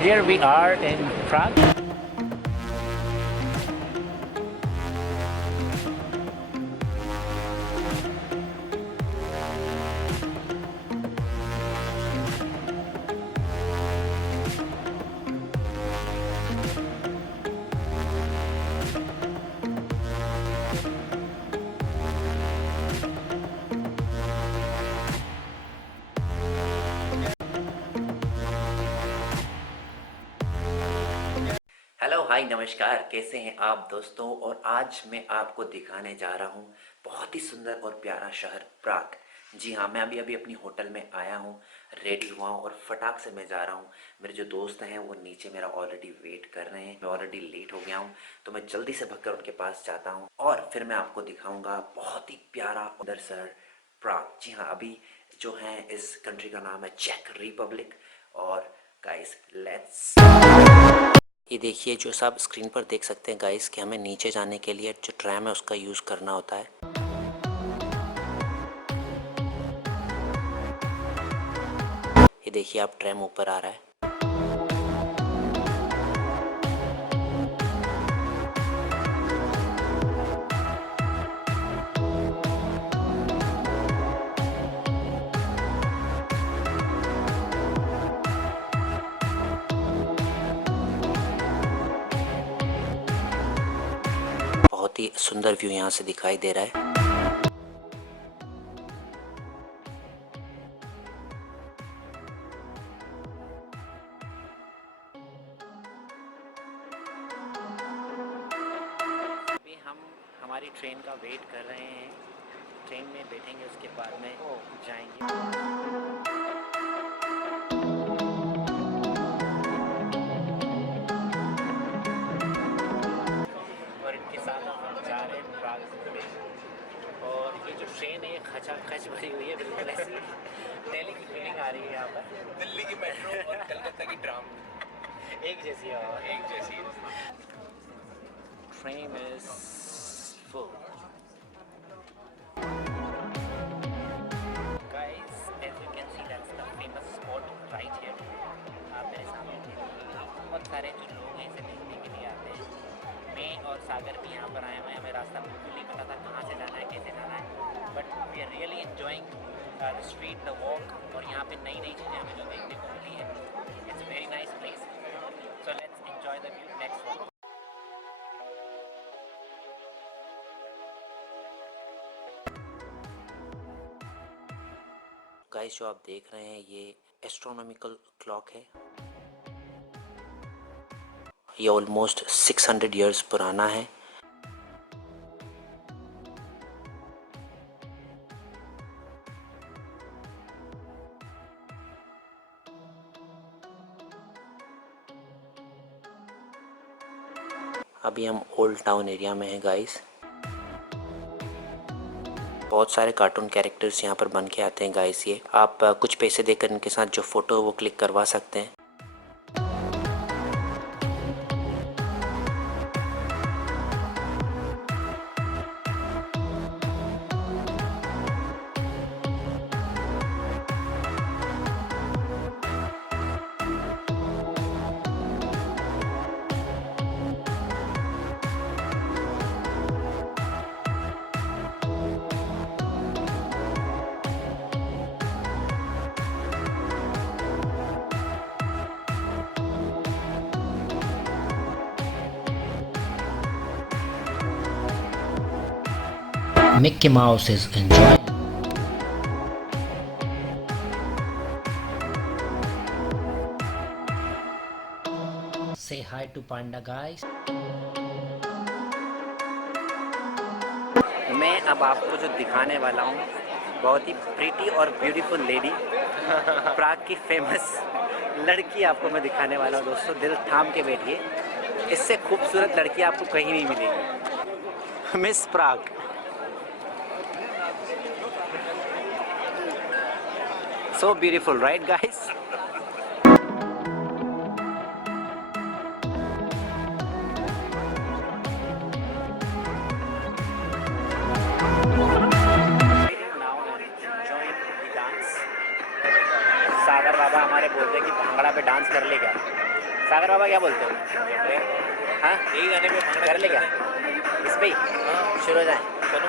Here we are in Prague. Hello hi नमस्कार, कैसे हैं आप दोस्तों। और आज मैं आपको दिखाने जा रहा हूं बहुत ही सुंदर और प्यारा शहर प्राग। जी हाँ, मैं अभी अपनी होटल में आया हूं, रेडी हुआ हूं और फटाक से मैं जा रहा हूं। मेरे जो दोस्त हैं वो नीचे मेरा ऑलरेडी वेट कर रहे हैं। मैं ऑलरेडी लेट हो गया हूं, तो मैं जल्दी से भगकर उनके पास जाता हूं और फिर मैं आपको दिखाऊंगा बहुत ही प्यारा सुंदर शहर प्राग। जी हाँ, अभी जो है इस कंट्री का नाम है चेक रिपब्लिक। और गाइस लेट्स, ये देखिए जो आप स्क्रीन पर देख सकते हैं गाइस कि हमें नीचे जाने के लिए जो ट्रैम है उसका यूज़ करना होता है। ये देखिए आप ट्रैम ऊपर आ रहा है। बहुत ही सुंदर व्यू यहाँ से दिखाई दे रहा है। अभी हम हमारी ट्रेन का वेट कर रहे हैं। ट्रेन में बैठेंगे, उसके बाद में जाएंगे। और इनके साथ हम जा रहे हैं प्राग में। और ये जो ट्रेन है खचाखच भरी हुई है, बिल्कुल ऐसी दिल्ली की फीलिंग आ रही है यहाँ पर। दिल्ली की मेट्रो और कलकत्ता की ट्राम एक जैसी है, एक जैसी। Train is full. Guys as you can see that's the famous spot right here. आप मेरे सामने देखिए बहुत सारे जो लोग हैं इसे देखने के लिए आते हैं। मैं और सागर भी यहाँ पर आए हुए हैं। हमें रास्ता बिल्कुल नहीं पता था कहाँ से जाना है, कैसे जाना है, but we are really enjoying the street, the walk. और यहाँ पे नई नई चीज़ें हमें जो देखने को मिली है। It's very nice place, so let's enjoy the view next one. Guys जो आप देख रहे हैं ये एस्ट्रोनॉमिकल क्लॉक है। ये ऑलमोस्ट 600 इयर्स पुराना है। अभी हम ओल्ड टाउन एरिया में हैं गाइस। बहुत सारे कार्टून कैरेक्टर्स यहाँ पर बन के आते हैं गाइस। ये आप कुछ पैसे देकर इनके साथ जो फोटो है वो क्लिक करवा सकते हैं। Mickey Mouse is enjoying. Say hi to Panda guys. मैं अब आपको जो दिखाने वाला हूँ बहुत ही प्रीटी और ब्यूटीफुल लेडी, प्राग की फेमस लड़की आपको मैं दिखाने वाला हूँ। दोस्तों दिल थाम के बैठिए, इससे खूबसूरत लड़की आपको कहीं नहीं मिलेगी। मिस प्राग। So beautiful, right guys? सागर बाबा हमारे बोलते हैं कि भांगड़ा पे डांस कर ले क्या, सागर बाबा क्या बोलते हो? हाँ यही गाने में भांगड़ा कर ले क्या इस पे ही? शुरू हो जाए। चलो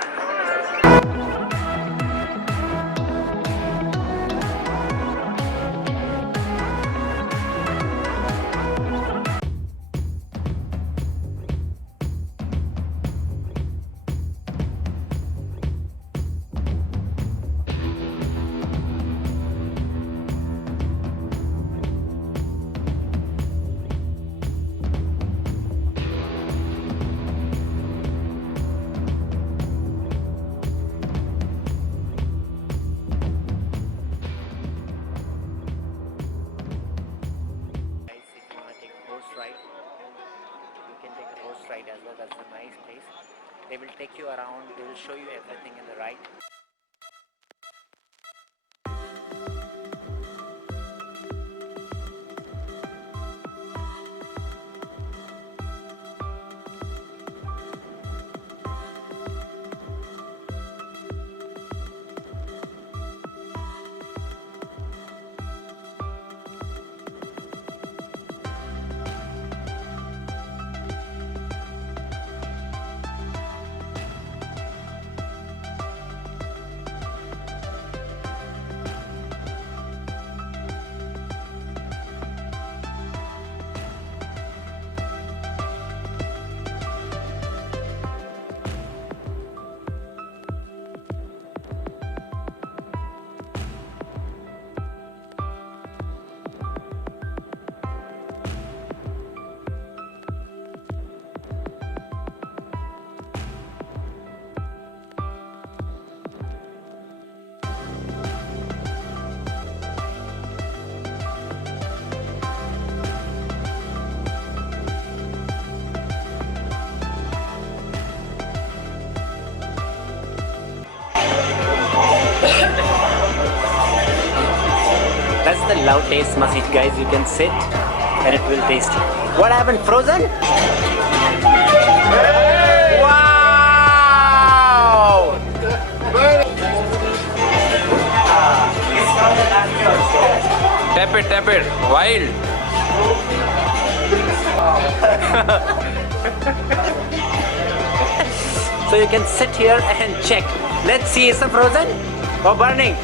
Guys, if you want to take a horse ride, you can take a horse ride as well. That's a nice place. They will take you around. They will show you everything in the ride. That's the loud taste message, guys. You can sit and it will taste. What happened? Frozen? Wow! tap it wild. So you can sit here and check. Let's see, is it frozen or burning?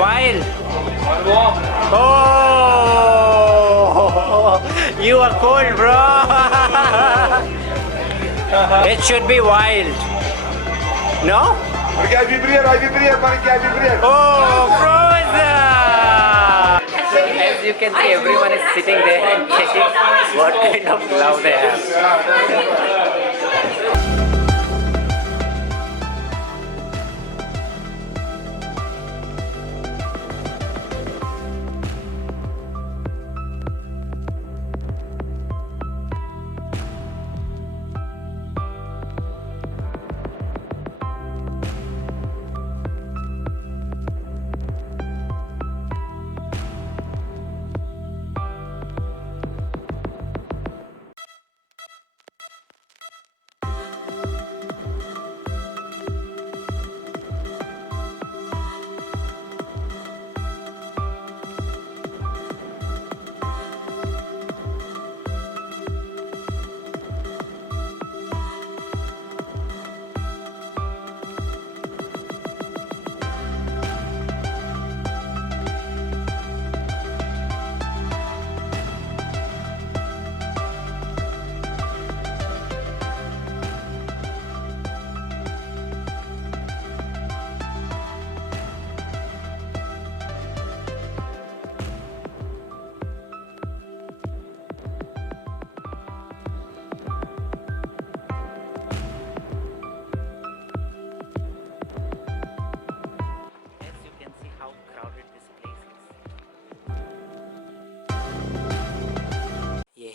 Wild. Oh, you are cold, bro. It should be wild. No? Oh, frozen. As you can see, everyone is sitting there and checking what kind of glove they have.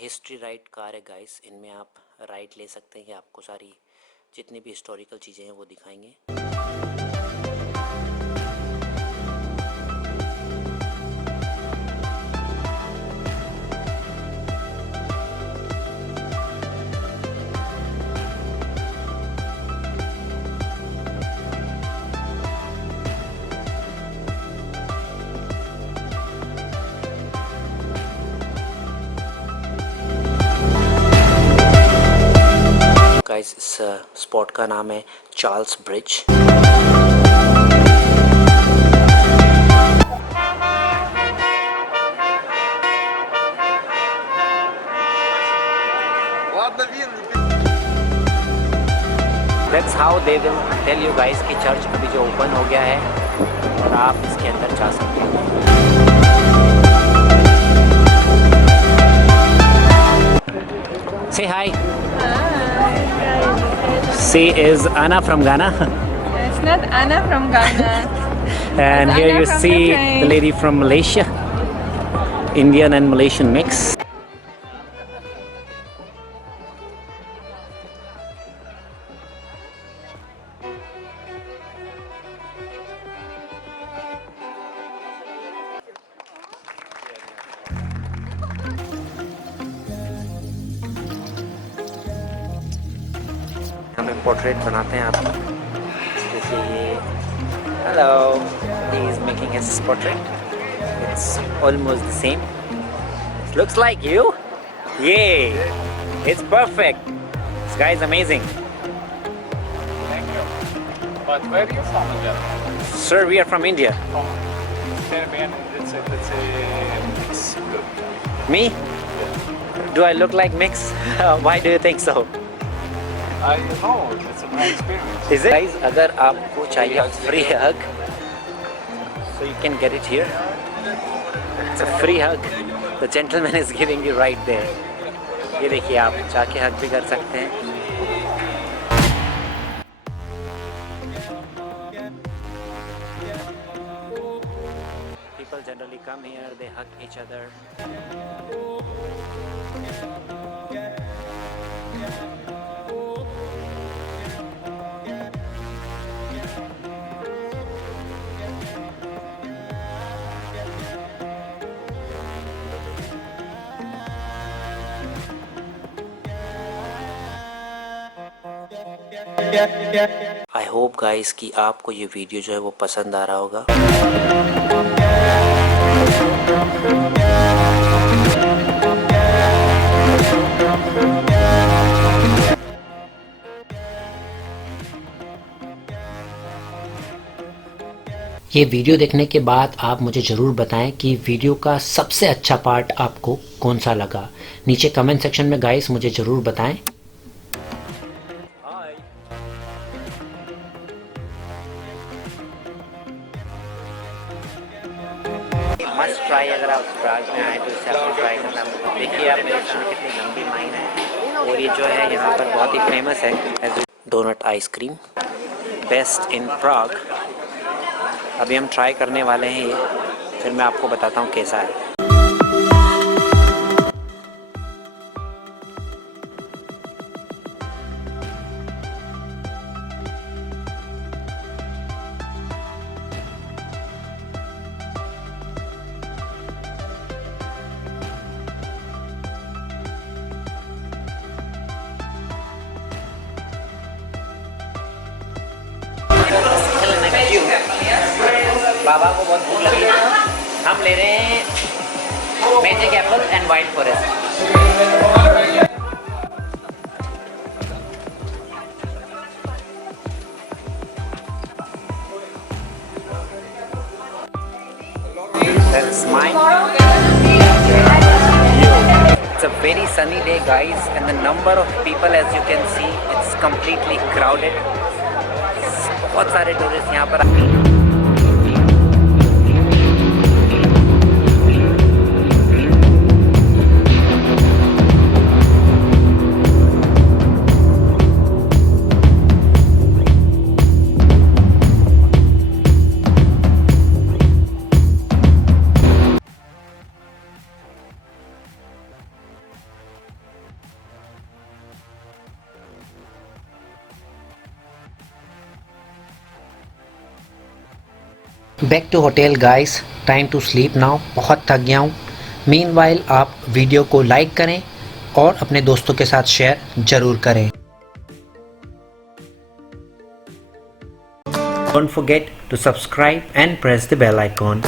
History ride car है guys, इनमें आप ride ले सकते हैं। आपको सारी जितनी भी हिस्टोरिकल चीज़ें हैं वो दिखाएंगे। गाइस इस स्पॉट का नाम है Charles bridge. That's how they will tell you guys कि चर्च अभी जो ओपन हो गया है और आप इसके अंदर जा सकते हैं। Say hi. She is Anna from Ghana. It's not Anna from Ghana. And It's here Anna you from see Ukraine. the lady from Malaysia. Indian and Malaysian mix. हमें पोर्ट्रेट बनाते हैं आप जैसे ये hello he is making his portrait it's almost the same looks like you ये it's perfect this guy is amazing Thank you. But where are you from again? Sir we are from India Tell me, and let's say it's good. Me do I look like mix why do you think so I know, it's my experience. Is it? Guys, अगर आपको चाहिए free hug, so you can get it here. It's a free hug. The gentleman is giving you right there. ये देखिए आप जाके hug भी कर सकते हैं. People generally come here, they hug each other. I hope guys कि आपको ये वीडियो जो है वो पसंद आ रहा होगा। ये वीडियो देखने के बाद आप मुझे ज़रूर बताएं कि वीडियो का सबसे अच्छा पार्ट आपको कौन सा लगा। नीचे कमेंट सेक्शन में गाइस मुझे ज़रूर बताएं। मस्ट ट्राई अगर आप प्राग में आए तो इसे आपको ट्राई करना। देखिए आप मेरे सामने कितनी लंबी लाइन है और ये जो है यहाँ पर बहुत ही फेमस है डोनट आइसक्रीम बेस्ट इन प्राग। अभी हम ट्राई करने वाले हैं ये, फिर मैं आपको बताता हूँ कैसा है। बाबा को बहुत भूख लगी है। हम ले रहे हैं magic Apple and white forest. That's mine. It's a very sunny day guys and the number of people as you can see it's completely crowded. बहुत सारे टूरिस्ट यहाँ पर back to hotel guys, time to sleep now. बहुत थक गया हूँ। Meanwhile आप video को लाइक करें और अपने दोस्तों के साथ शेयर ज़रूर करें। Don't forget to subscribe and press the bell icon.